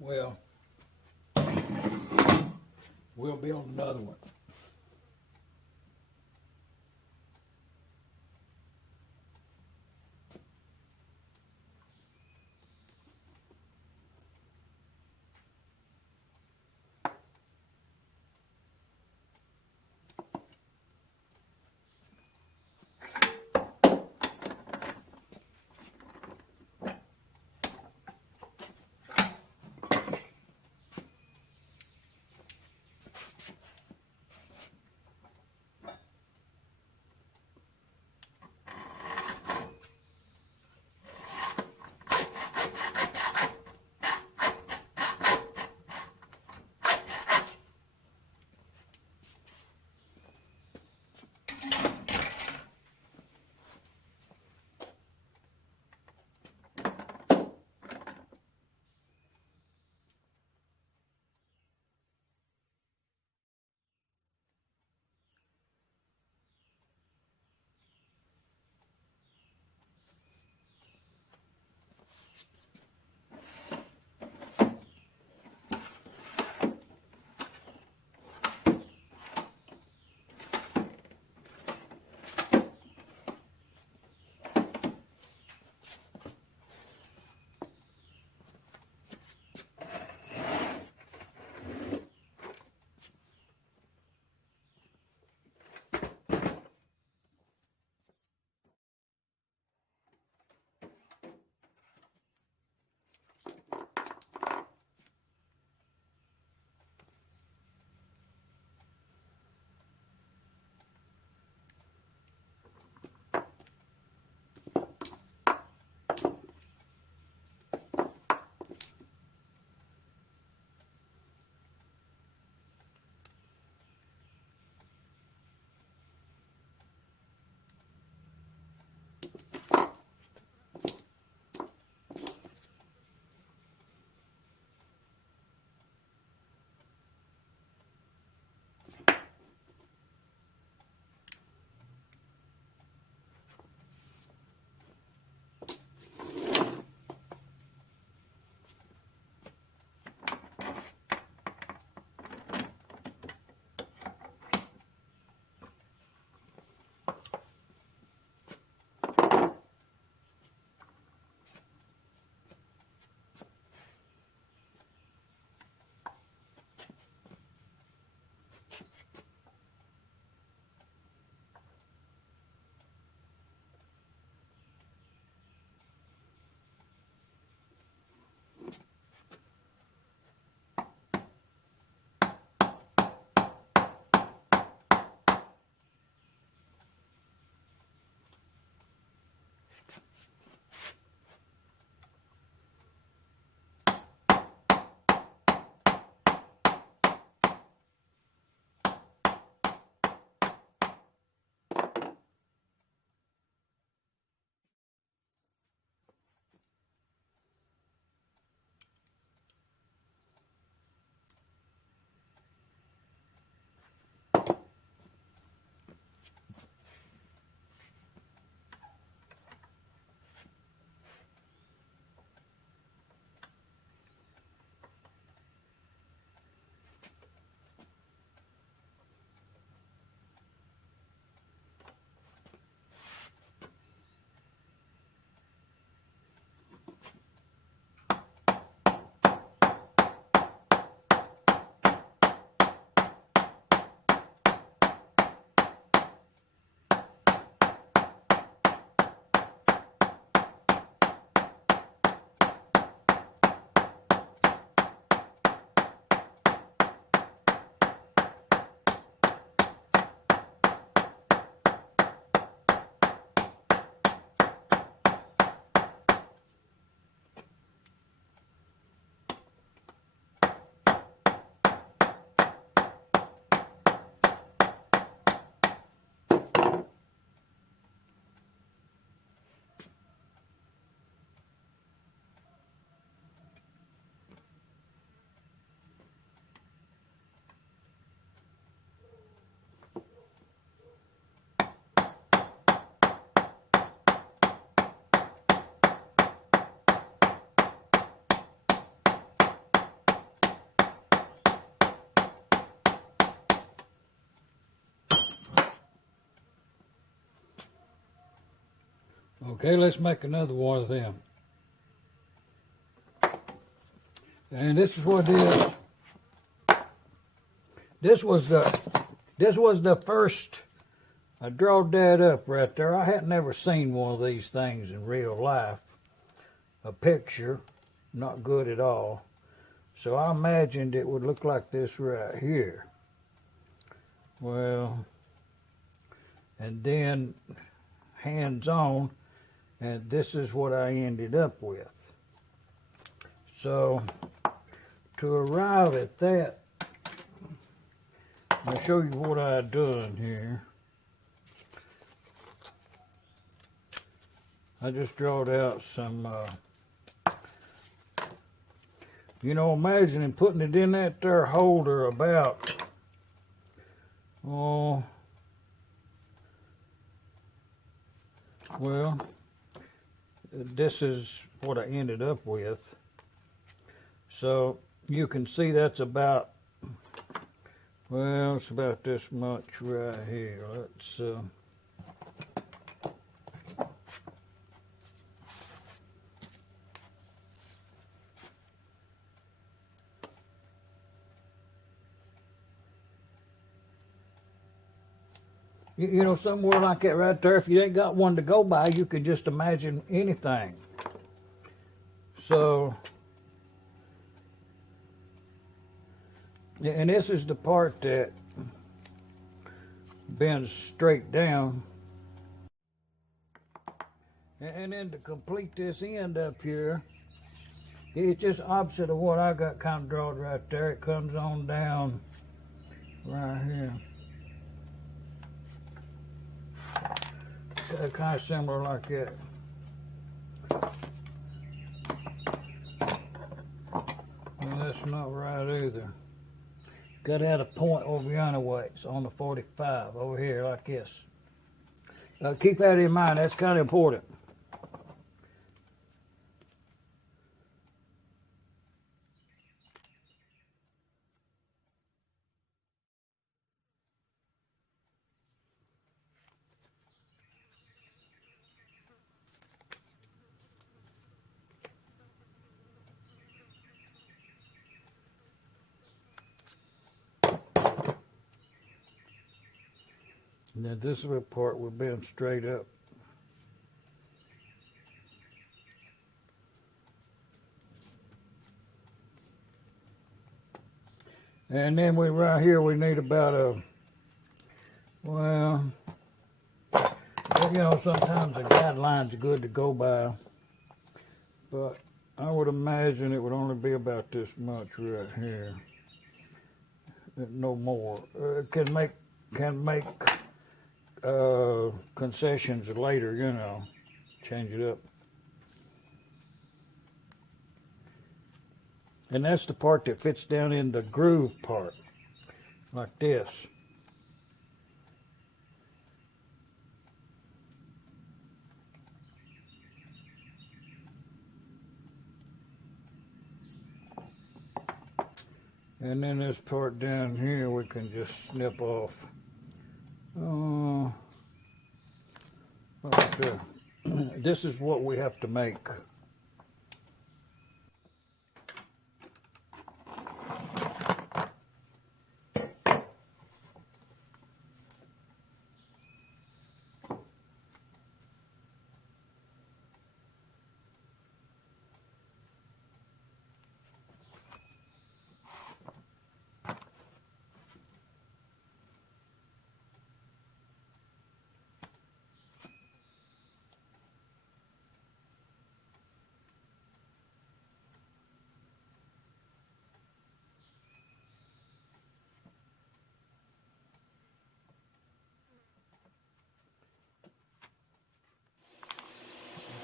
Well, we'll build another one. Okay, let's make another one of them. And this is what it is. This was the first. I drawed that up right there. I had never seen one of these things in real life. A picture, not good at all. So I imagined it would look like this right here. Well, and then hands-on, and this is what I ended up with. So to arrive at that, I'll show you what I done here. I just drawed out some, imagining putting it in that there holder about, well, this is what I ended up with. So you can see that's about, it's about this much right here. Let's, somewhere like that right there, if you ain't got one to go by, you can just imagine anything. So, and this is the part that bends straight down. And then to complete this end up here, it's just opposite of what I got kind of drawn right there. It comes on down right here. Kind of similar like that. And that's not right either. Got to have a point over yonder way. It's on the 45 over here like this. Keep that in mind. That's kind of important. And then this part will bend straight up. And then right here we need about sometimes a guideline's good to go by, but I would imagine it would only be about this much right here. No more. Can make concessions later, change it up. And that's the part that fits down in the groove part, like this. And then this part down here we can just snip off. Right there. This is what we have to make.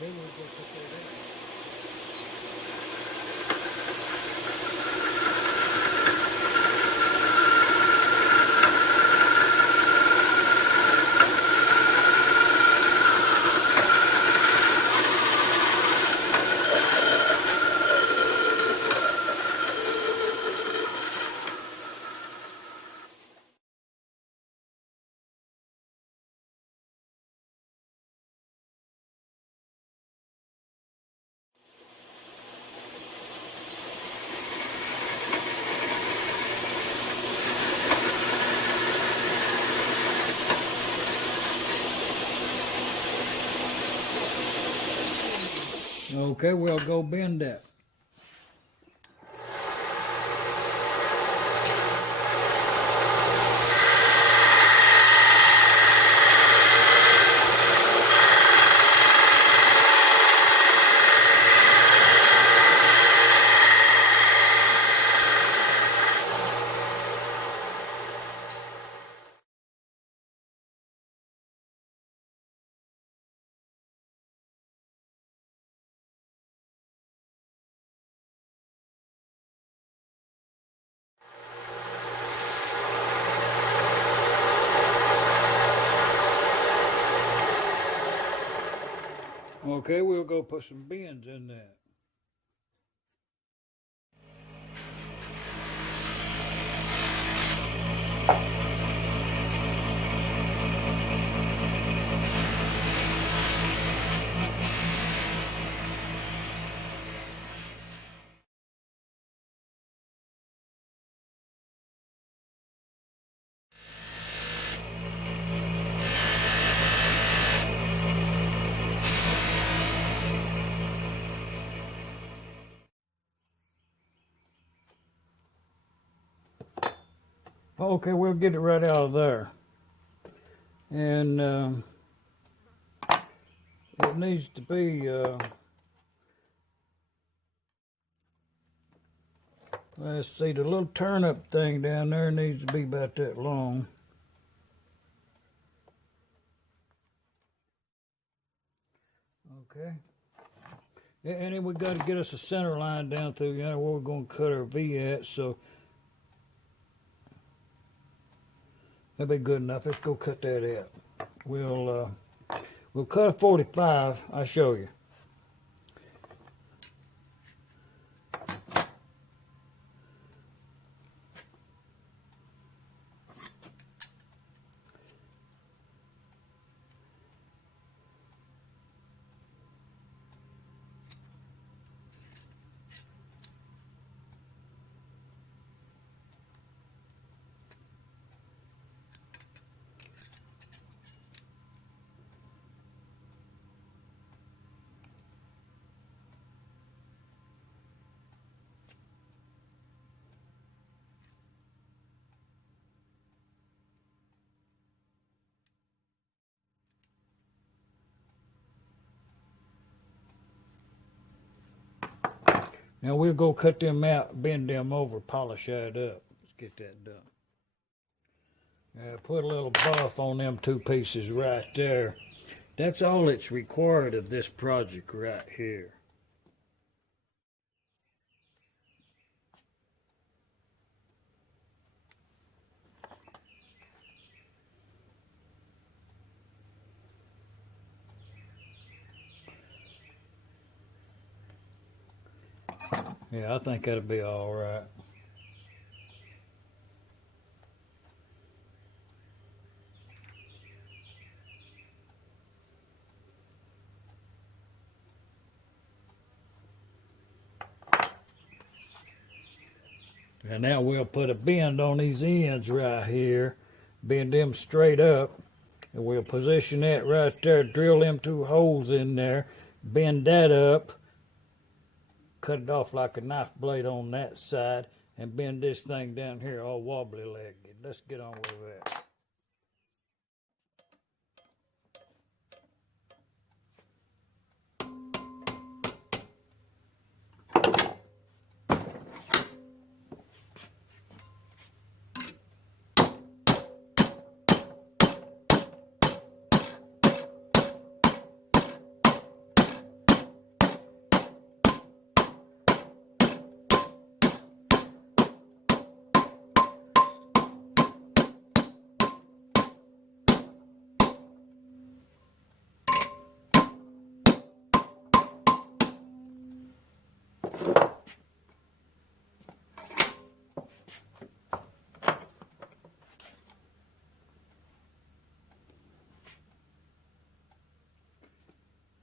Then we'll go put that in. Okay, we'll go bend that. Okay, we'll go put some bends in that. Okay, we'll get it right out of there. And it needs to be, let's see, the little turnip thing down there needs to be about that long. Okay. And then we got to get us a center line down through where we're going to cut our V at, so that'll be good enough. Let's go cut that out. We'll cut a 45. I'll show you. Now we'll go cut them out, bend them over, polish that up. Let's get that done. Put a little buff on them two pieces right there. That's all that's required of this project right here. Yeah, I think that'll be all right. And now we'll put a bend on these ends right here, bend them straight up, and we'll position that right there, drill them two holes in there, bend that up, cut it off like a knife blade on that side, and bend this thing down here all wobbly legged. Let's get on with that.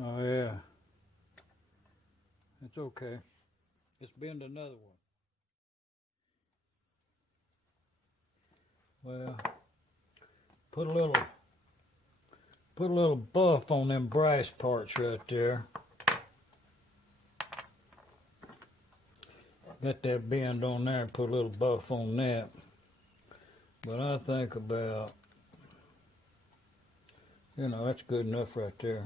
Oh yeah, it's okay. Let's bend another one. Well, put a little buff on them brass parts right there. got that bend on there and put a little buff on that. But I think about, you know, that's good enough right there.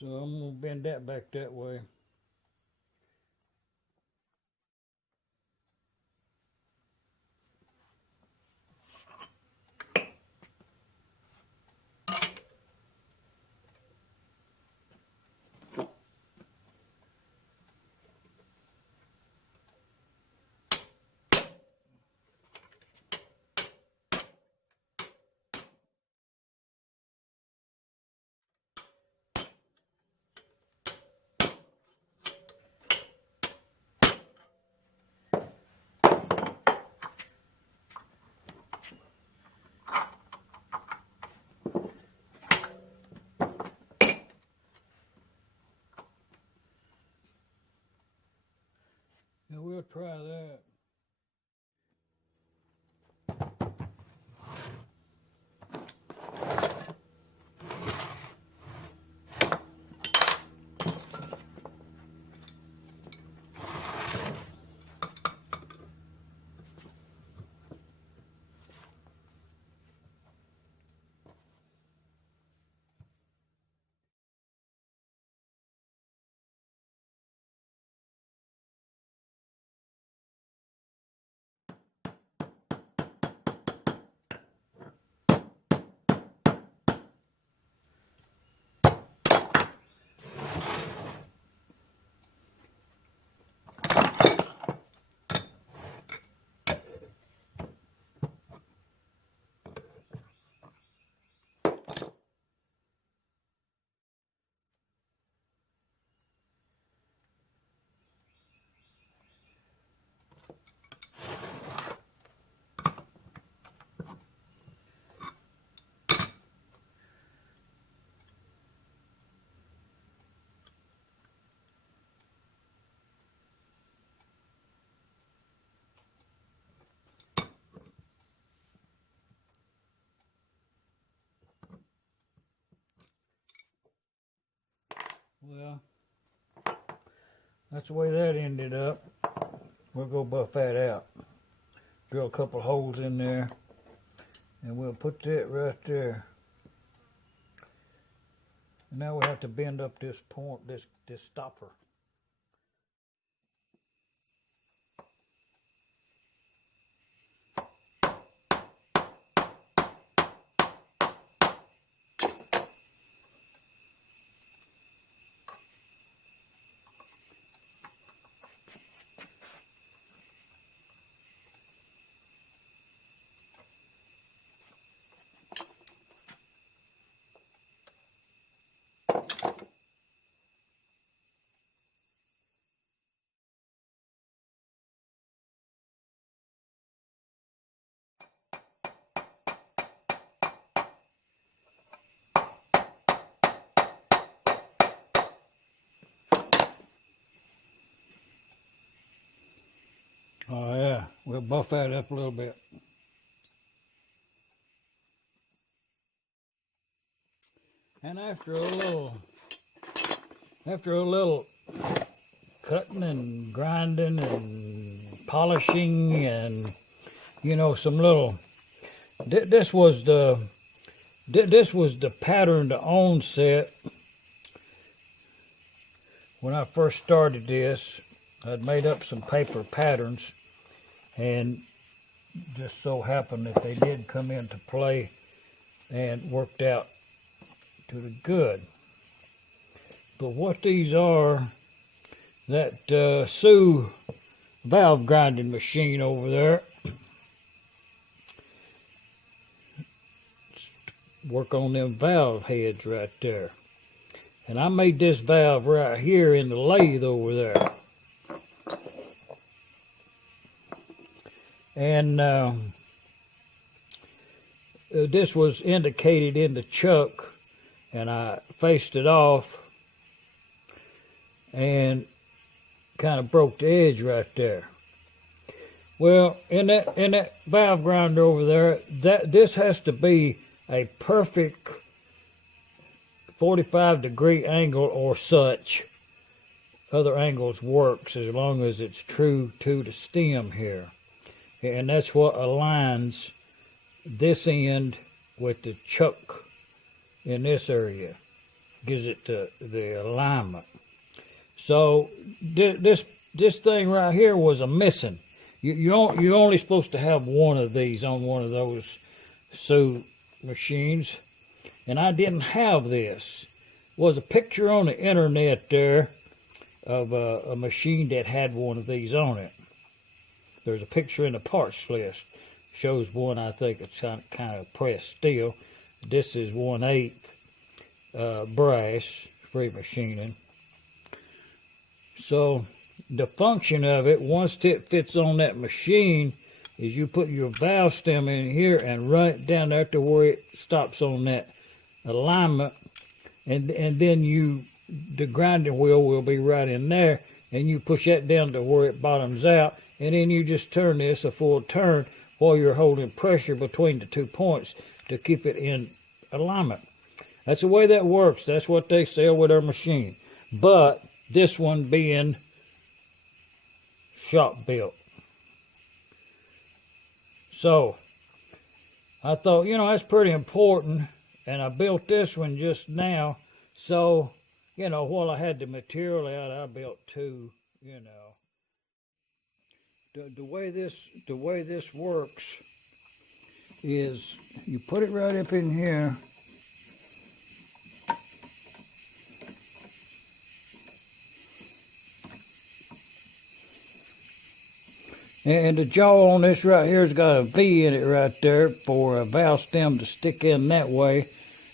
So I'm going to bend that back that way. Yeah, we'll try that. Well, that's the way that ended up. We'll go buff that out. Drill a couple holes in there, and we'll put that right there. And now we have to bend up this point, this stopper. Oh yeah, we'll buff that up a little bit. And after a little cutting and grinding and polishing and, you know, some little, this was the pattern to own set. When I first started this, I'd made up some paper patterns, and just so happened that they did come into play and worked out to the good. But what these are, that sioux-valve-grinding-machine over there, work on them valve heads right there. And I made this valve right here in the lathe over there. And this was indicated in the chuck, and I faced it off and kind of broke the edge right there. Well, in that valve grinder over there, this has to be a perfect 45-degree angle or such. Other angles works as long as it's true to the stem here. And that's what aligns this end with the chuck in this area. Gives it the alignment. So this thing right here was a missing. You're only supposed to have one of these on one of those sioux machines. And I didn't have this. Was a picture on the internet there of a machine that had one of these on it. There's a picture in the parts list. Shows one, I think it's kind of pressed steel. This is 1/8 brass, free machining. So the function of it, once it fits on that machine, is you put your valve stem in here and run it down there to where it stops on that alignment, and then the grinding wheel will be right in there, and you push that down to where it bottoms out, and then you just turn this a full turn while you're holding pressure between the 2 points to keep it in alignment. That's the way that works. That's what they sell with their machine. But this one being shop built. So I thought, that's pretty important, and I built this one just now. So, while I had the material out, I built two, The way this works is you put it right up in here. And the jaw on this right here has got a V in it right there for a valve stem to stick in that way.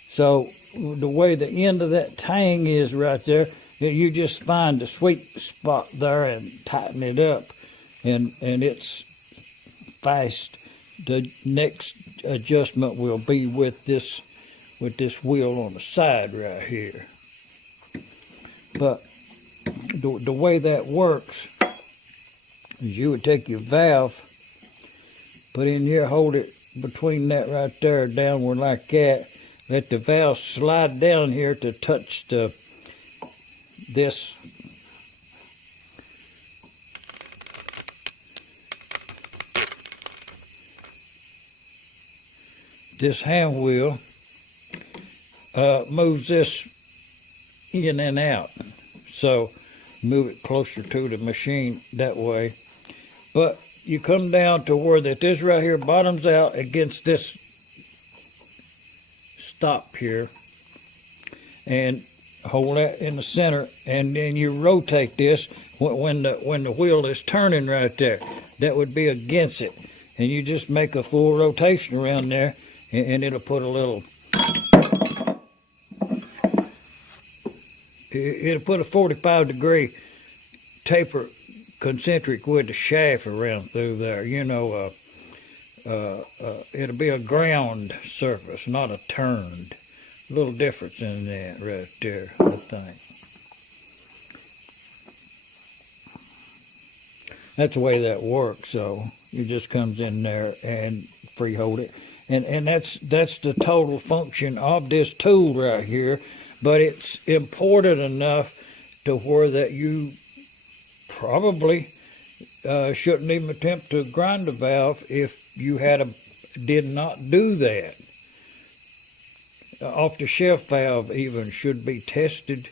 So the way the end of that tang is right there, you just find the sweet spot there and tighten it up, and it's fast. The next adjustment will be with this wheel on the side right here. But the way that works is you would take your valve, put in here, hold it between that right there, downward like that. Let the valve slide down here to touch this hand wheel. Moves this in and out. So move it closer to the machine that way. But you come down to where this right here bottoms out against this stop here, and hold that in the center, and then you rotate this when the wheel is turning right there. That would be against it, and you just make a full rotation around there, and it'll put a little. It'll put a 45-degree taper concentric with the shaft around through there. It'll be a ground surface, not a turned. A little difference in that right there, I think. That's the way that works. So it just comes in there and free hold it. And that's the total function of this tool right here. But it's important enough to where that you probably shouldn't even attempt to grind a valve if you did not do that. Off-the-shelf valve even should be tested,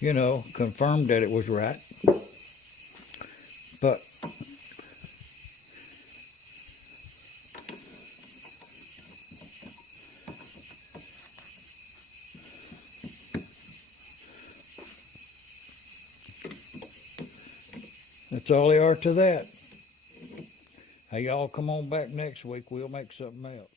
confirmed that it was right. But that's all there are to that. Hey, y'all come on back next week. We'll make something else.